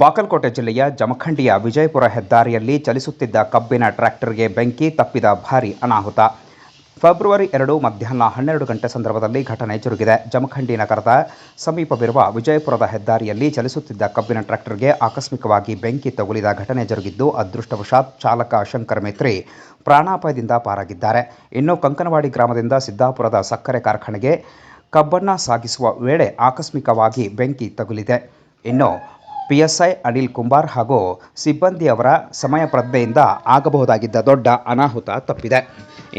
ಬಾಗಲಕೋಟೆ ಜಿಲ್ಲೆಯ ಜಮಖಂಡಿಯ ವಿಜಯಪುರ ಹೆದ್ದಾರಿಯಲ್ಲಿ ಚಲಿಸುತ್ತಿದ್ದ ಕಬ್ಬಿನ ಟ್ರ್ಯಾಕ್ಟರ್ಗೆ ಬೆಂಕಿ ತಪ್ಪಿದ ಭಾರೀ ಅನಾಹುತ. ಫೆಬ್ರವರಿ ಎರಡು ಮಧ್ಯಾಹ್ನ ಹನ್ನೆರಡು ಗಂಟೆ ಸಂದರ್ಭದಲ್ಲಿ ಘಟನೆ ಜರುಗಿದೆ. ಜಮಖಂಡಿ ನಗರದ ಸಮೀಪವಿರುವ ವಿಜಯಪುರದ ಹೆದ್ದಾರಿಯಲ್ಲಿ ಚಲಿಸುತ್ತಿದ್ದ ಕಬ್ಬಿನ ಟ್ರ್ಯಾಕ್ಟರ್ಗೆ ಆಕಸ್ಮಿಕವಾಗಿ ಬೆಂಕಿ ತಗುಲಿದ ಘಟನೆ ಜರುಗಿದ್ದು, ಅದೃಷ್ಟವಶಾತ್ ಚಾಲಕ ಶಂಕರ್ ಮೇತ್ರಿ ಪ್ರಾಣಾಪಾಯದಿಂದ ಪಾರಾಗಿದ್ದಾರೆ. ಇನ್ನು ಕಂಕನವಾಡಿ ಗ್ರಾಮದಿಂದ ಸಿದ್ದಾಪುರದ ಸಕ್ಕರೆ ಕಾರ್ಖಾನೆಗೆ ಕಬ್ಬನ್ನು ಸಾಗಿಸುವ ವೇಳೆ ಆಕಸ್ಮಿಕವಾಗಿ ಬೆಂಕಿ ತಗುಲಿದೆ. ಇನ್ನು ಪಿಎಸ್ಐ ಅನಿಲ್ ಕುಂಬಾರ್ ಹಾಗೂ ಸಿಬ್ಬಂದಿಯವರ ಸಮಯ ಪ್ರಜ್ಞೆಯಿಂದ ಆಗಬಹುದಾಗಿದ್ದ ದೊಡ್ಡ ಅನಾಹುತ ತಪ್ಪಿದೆ.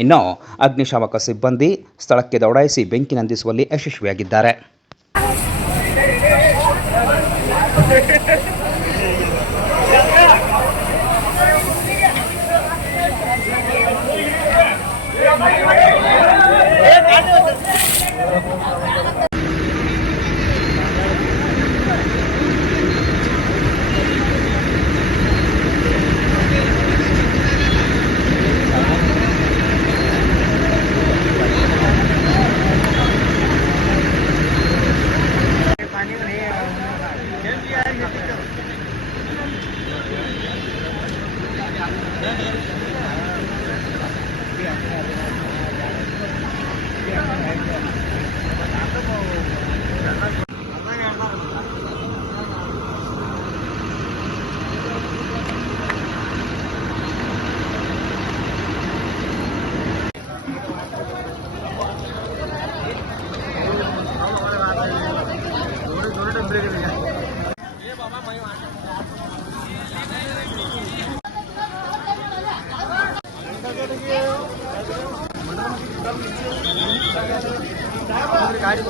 ಇನ್ನು ಅಗ್ನಿಶಾಮಕ ಸಿಬ್ಬಂದಿ ಸ್ಥಳಕ್ಕೆ ದೌಡಾಯಿಸಿ ಬೆಂಕಿ ನಂದಿಸುವಲ್ಲಿ ಯಶಸ್ವಿಯಾಗಿದ್ದಾರೆ. ये बाबा मैं गाड़ी